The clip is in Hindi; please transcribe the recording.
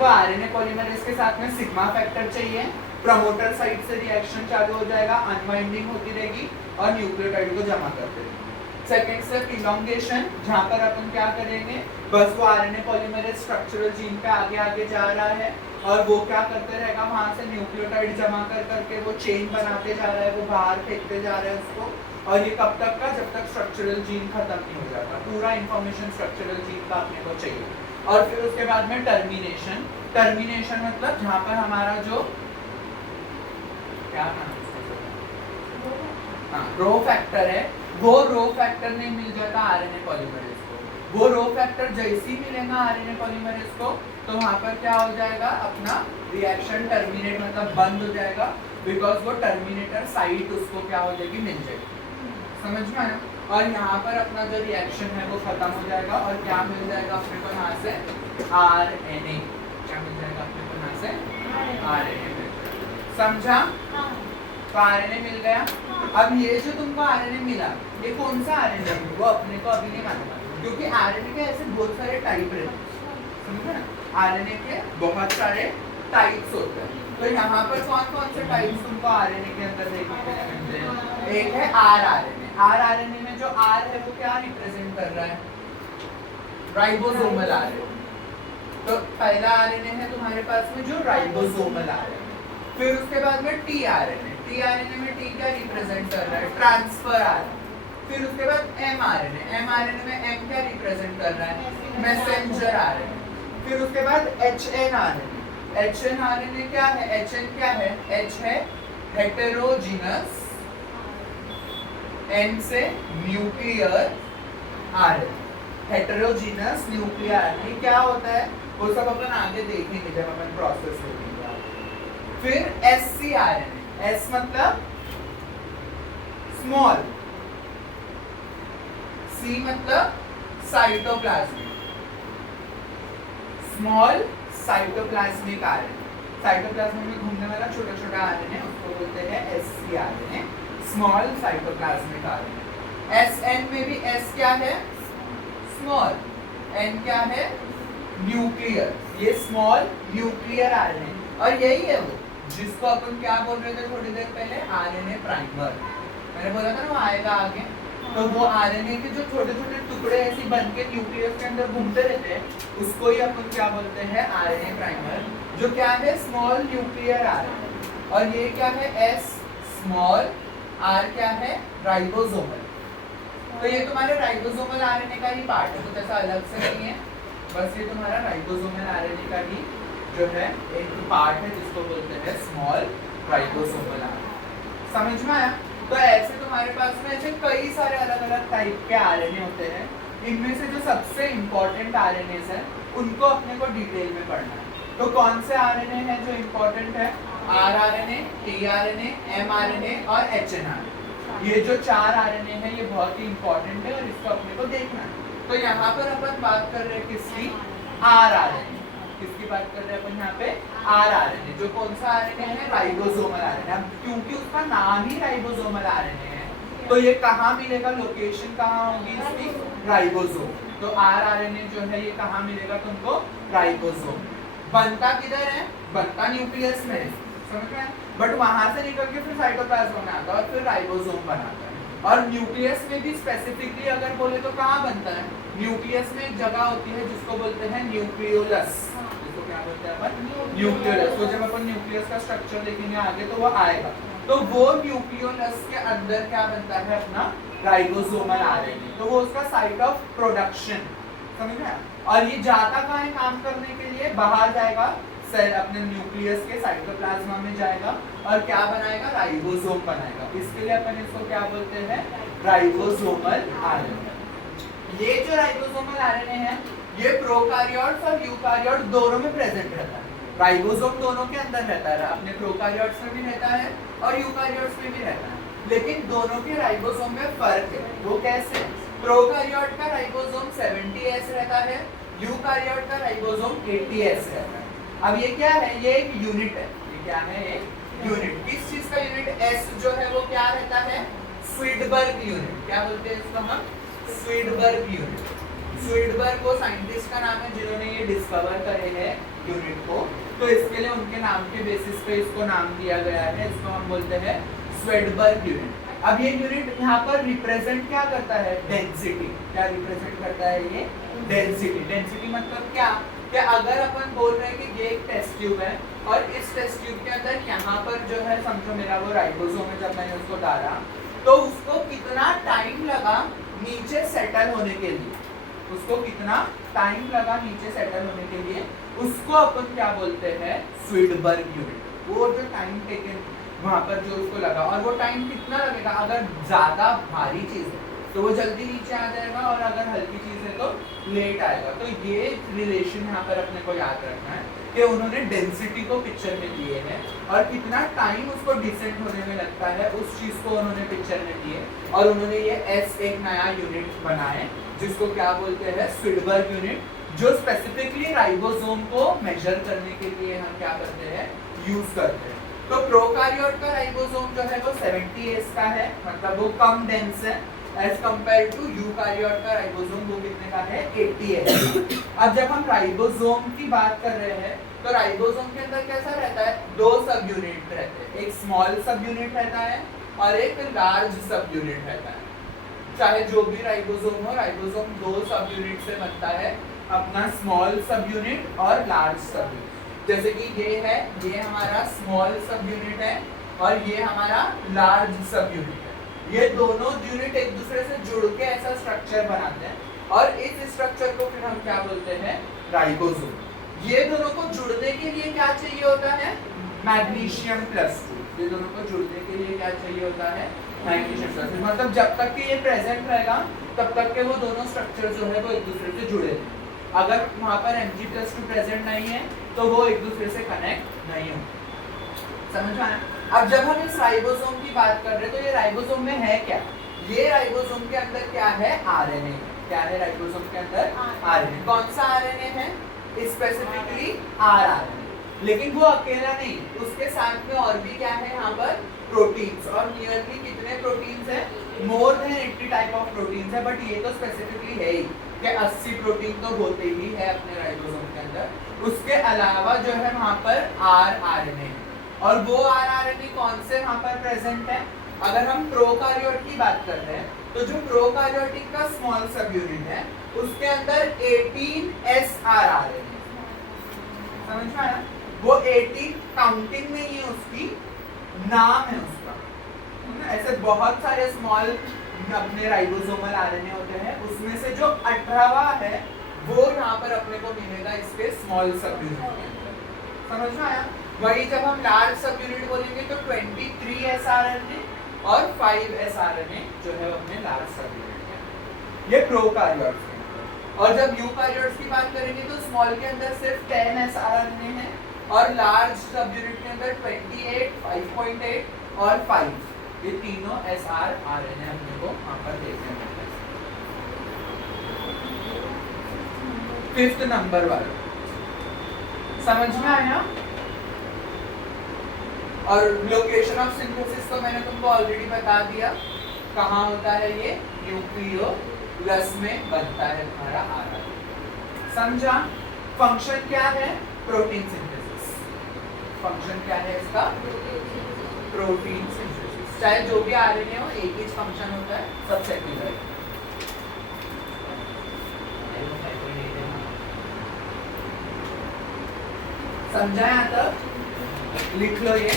तुमको आरएनए पॉलीमरेज के साथ में सिग्मा फैक्टर चाहिए, प्रमोटर साइड से रिएक्शन चालू हो जाएगा, अनवाइंडिंग होती रहेगी और न्यूक्लियोटाइड को जमा करते रहेंगे। सेकेंड स्टेप इलॉन्गेशन, जहाँ पर अपन क्या करेंगे, बस वो आरएनए पॉलीमरेज स्ट्रक्चरल जीन पे आगे आगे जा रहा है और वो क्या करते रहेगा, वहां से न्यूक्लियोटाइड जमा कर करके वो चेन बनाते जा रहा है, वो बाहर फेंकते जा रहा है उसको। और ये कब तक का, जब तक स्ट्रक्चरल जीन खत्म नहीं हो जाता, पूरा इंफॉर्मेशन स्ट्रक्चरल जीन का अपने को चाहिए। और फिर उसके बाद में टर्मिनेशन, टर्मिनेशन मतलब जहाँ पर हमारा जो क्या नाम है, रो फैक्टर है, वो रो फैक्टर नहीं मिल जाता आरएनए पॉलीमरेज को। वो रो फैक्टर जैसे ही मिलेगा आरएनए पॉलीमरेज को, तो वहां पर क्या हो जाएगा, अपना रिएक्शन टर्मिनेट मतलब बंद हो जाएगा, बिकॉज वो टर्मिनेटर साइट उसको क्या हो जाएगी, मिल जाएगी। समझ में आया? और यहाँ पर अपना जो रिएक्शन है वो खत्म हो जाएगा और क्या मिल जाएगा अपने को यहाँ से, आरएनए। क्या मिल जाएगा अपने को यहाँ से, आरएनए। समझा? तो आरएनए मिल गया। अब ये जो तुमको आरएनए मिला, ये कौन सा आरएनए है वो अपने को अभी नहीं मालूम, क्योंकि आरएनए के ऐसे बहुत सारे टाइप रहते हैं, समझे ना? आरएनए के बहुत सारे टाइप्स होते हैं। तो यहाँ पर कौन कौन से टाइप्स तुमको आरएनए के अंदर देखने को मिलते हैं? एक है आर आरएनए। आर आरएनए में जो आर है वो क्या रिप्रेजेंट कर रहा है, राइबोसोमल आरएनए। तो पहला आरएनए है तुम्हारे पास में जो राइबोसोमल आरएनए। फिर उसके बाद में टी आरएनए। टी आरएनए में टी क्या रिप्रेजेंट कर रहा है, ट्रांसफर आरएनए। फिर उसके बाद एम आरएनए। एम आरएनए में एम क्या रिप्रेजेंट कर रहा है, मैसेंजर आरएनए। फिर उसके बाद एचएन आरएनए। एचएन आरएनए क्या है, एचएन क्या है, एच है हेटेरोजीनस, एन से nuclear RNA. Heterogeneous nuclear RNA क्या होता है वो सब अपन आगे देखेंगे जब अपन प्रोसेस देखेंगे। फिर एससी आरएनए। एस मतलब स्मॉल, सी मतलब cytoplasmic, small cytoplasmic RNA. Cytoplasm में घूमने वाला छोटा छोटा आरएनए उसको बोलते हैं SC RNA, small cytoplasmic RNA. SN में भी एस क्या है, स्मॉल, एन क्या है, न्यूक्लियर। ये स्मॉल न्यूक्लियर आरएनए, और यही है वो जिसको अपन क्या बोल रहे थे थोड़ी देर पहले, आरएनए प्राइमर। मैंने बोला था ना वो आएगा आगे। तो वो आरएनए के जो छोटे छोटे टुकड़े ऐसे बन के न्यूक्लियस के अंदर घूमते रहते हैं, उसको ही अपन क्या बोलते हैं, आरएनए प्राइमर, जो क्या है स्मॉल न्यूक्लियर आरएनए। और ये क्या है, एस स्मॉल, आर क्या है, राइबोसोमल। तो ये तुम्हारे राइबोसोमल आरएनए का ही पार्ट है, कुछ ऐसा अलग से नहीं है, बस ये तुम्हारा राइबोसोमल आरएनए का ही जो है एक पार्ट है जिसको बोलते हैं स्मॉल राइबोसोमल आरएनए। समझ में आया? तो ऐसे तुम्हारे पास में ऐसे कई सारे अलग अलग टाइप के आरएनए होते हैं। इनमें से जो सबसे इम्पोर्टेंट आरएनए है उनको अपने को डिटेल में पढ़ना है। तो कौन से आरएनए हैं जो इम्पोर्टेंट है, R RNA, T RNA, M RNA और एचएन आरएनए। ये जो 4 आरएनए हैं ये बहुत ही इम्पोर्टेंट है और इसको अपने को देखना है। तो यहाँ पर अपन बात कर रहे हैं किसकी, आर आरएनए। किसकी बात कर रहे हैं अपन यहाँ पे, आर आरएनए, जो कौन सा आरएनए है, राइबोसोमल आरएनए। अब क्योंकि उसका नाम ही राइबोसोमल आरएनए है, तो ये कहाँ मिलेगा, लोकेशन कहाँ होगी इसकी, राइबोसोम। तो आर आरएनए जो है ये कहाँ मिलेगा तुमको, राइबोसोम। बनता किधर है, बनता न्यूक्लियस में है, समझ में? बट वहां से निकल के फिर साइटोप्लाज्म में आता है और फिर राइबोसोम बनाता है। और न्यूक्लियस में भी स्पेसिफिकली अगर बोले तो कहाँ बनता है, न्यूक्लियस में एक जगह होती है जिसको बोलते हैं न्यूक्लियोलस। जिसको क्या बोलते हैं अपन, न्यूक्लियोलस। तो जब अपन न्यूक्लियस का स्ट्रक्चर देखेंगे आगे तो वो आएगा। तो वो न्यूक्लियोलस के अंदर क्या बनता है, अपना राइबोसोमल आरएनए। तो वो उसका साइट ऑफ प्रोडक्शन, समझ में? और ये जाता कहाँ है काम करने के लिए, बाहर जाएगा, सेल अपने न्यूक्लियस के साइटोप्लाज्म में जाएगा और क्या बनाएगा, राइबोसोम बनाएगा। इसके लिए अपन इसको क्या बोलते हैं, राइबोसोमल आरएनए। ये जो राइबोसोमल आरएनए है ये प्रोकार्योट्स और यूकार्योट दोनों में प्रेजेंट रहता है। राइबोसोम दोनों के अंदर रहता है, अपने प्रोकार्योट्स में भी रहता है और यूकार्योट्स में भी रहता है। लेकिन दोनों के राइबोसोम में फर्क है, वो कैसे? प्रोकार्योट का राइबोसोम 70S रहता है, यूकार्योट का राइबोसोम 80S रहता है। अब ये क्या है, ये एक यूनिट है। ये क्या है, एक यूनिट। किस चीज का यूनिट? एस जो है वो क्या रहता है, स्वीडबर्ग यूनिट। क्या बोलते हैं इसको हम, स्वीडबर्ग यूनिट। स्वीडबर्ग वो साइंटिस्ट का नाम है जिन्होंने ये डिस्कवर करे हैं यूनिट को, तो इसके लिए उनके नाम के बेसिस पे इसको नाम दिया गया है। इसको हम बोलते हैं स्वीडबर्ग यूनिट। अब ये यूनिट यहाँ पर रिप्रेजेंट क्या करता है? डेंसिटी। क्या रिप्रेजेंट करता है ये? डेंसिटी। डेंसिटी मतलब क्या? कि अगर अपन बोल रहे हैं कि ये एक टेस्ट ट्यूब है और इस टेस्ट ट्यूब के अंदर यहाँ पर जो है समझो मेरा वो राइबोसोम है, जब मैंने उसको डाला तो उसको कितना टाइम लगा नीचे सेटल होने के लिए, उसको कितना टाइम लगा नीचे सेटल होने के लिए, उसको अपन क्या बोलते हैं? Svedberg unit. वो जो टाइम टेकन वहां पर जो उसको लगा, और वो टाइम कितना लगेगा? अगर ज्यादा भारी चीज है तो वो जल्दी नीचे आ जाएगा और अगर हल्की चीज है तो लेट आएगा। तो ये रिलेशन यहाँ पर अपने को याद रखना है कि उन्होंने डेंसिटी को पिक्चर में लिए है और कितना टाइम उसको डिसेंट होने में लगता है उस चीज को उन्होंने पिक्चर में लिए, और उन्होंने ये एस एक नया यूनिट बनाए जिसको क्या बोलते हैं? स्वीडबर्ग यूनिट, जो स्पेसिफिकली राइबोसोम को मेजर करने के लिए हम क्या करते हैं? यूज करते हैं। तो प्रोकारियोट का राइबोसोम जो है वो 70S का है, मतलब वो कम डेंस है एज कंपेयर टू यूकारियोट का राइबोसोम वो कितने का है? 80S। अब जब हम राइबोसोम की बात कर रहे हैं तो राइबोसोम के अंदर कैसा रहता है? दो सब यूनिट रहते हैं, एक स्मॉल सब यूनिट रहता है और एक लार्ज सब यूनिट रहता है। चाहे जो भी राइबोसोम हो, राइबोसोम दो सब यूनिट से बनता है, अपना स्मॉल सब यूनिट और लार्ज सब यूनिट। जैसे कि ये है, ये हमारा स्मॉल सब यूनिट है और ये हमारा लार्ज सब यूनिट है। ये दोनों यूनिट एक दूसरे से जुड़ के ऐसा स्ट्रक्चर बनाते हैं और इस स्ट्रक्चर को फिर हम क्या बोलते हैं? राइबोसोम। ये दोनों को जुड़ने के लिए क्या चाहिए होता है? मैग्नीशियम +2। ये दोनों को जुड़ने के लिए क्या चाहिए होता है? मैग्नीशियम +2। मतलब जब तक कि ये प्रेजेंट रहेगा तब तक के वो दोनों स्ट्रक्चर जो है वो एक दूसरे से जुड़े रहेंगे। अगर वहाँ पर Mg+2 प्रेजेंट नहीं है तो वो एक दूसरे से कनेक्ट नहीं होंगे। समझ में आया? अब जब हम इस राइबोसोम की बात कर रहे हैं तो ये राइबोसोम में है क्या? ये राइबोसोम के अंदर क्या है? आरएनए। क्या है राइबोसोम के अंदर? आरएनए। कौन सा आरएनए है? Specifically rRNA. लेकिन वो अकेला नहीं, उसके साथ में और भी क्या है यहाँ पर? प्रोटीन्स। और नियरली कितने प्रोटीन्स है? More than 80 type of proteins है, बट ये तो स्पेसिफिकली है ही कि 80 प्रोटीन तो होते ही है अपने राइबोसोम के अंदर। उसके अलावा जो है वहाँ पर आरआरएनए है, और वो आरआरएनए कौन से वहाँ पर प्रेजेंट है? अगर हम प्रोकारियोट की बात कर रहे हैं तो जो प्रोकारियोटिक का स्मॉल सब यूनिट है उसके अंदर 18S आरआरएनए। समझ में आया? वो 18 काउंटिंग नहीं है उसकी, नाम है उसका। ऐसे बहुत सारे स्मॉल अपने राइबोसोमल आरएनए होते हैं, उसमें से जो 18वां है वो यहाँ पर अपने को मिलेगा इसके स्मॉल सब यूनिट के अंदर। समझ में आया? वही जब हम लार्ज सब यूनिट बोलेंगे तो 23S आरएनए और 5S आरएनए जो है अपने लार्ज सब यूनिट है। ये प्रोकारियोट्स हैं। और जब यूकारियोट्स की बात करेंगे तो स्मॉल के अंदर सिर्फ 10S आरएनए है और लार्ज सब यूनिट के अंदर 28, 5.8 और 5, ये तीनों SR आरएनए अपने को वहां पर देखने मिलते हैं। 5th नंबर वाला समझ में आया? और लोकेशन ऑफ सिंथेसिस तो मैंने तुमको ऑलरेडी बता दिया, कहाँ होता है ये? न्यूक्लियोलस में बनता है तुम्हारा आरएनए। समझा? फंक्शन क्या है? Protein synthesis. फंक्शन क्या है इसका? Protein synthesis. चाहे जो भी आरएनए हो एक ही फंक्शन होता है, सब सेक्युलर। समझा यहाँ तक? लिख लो ये।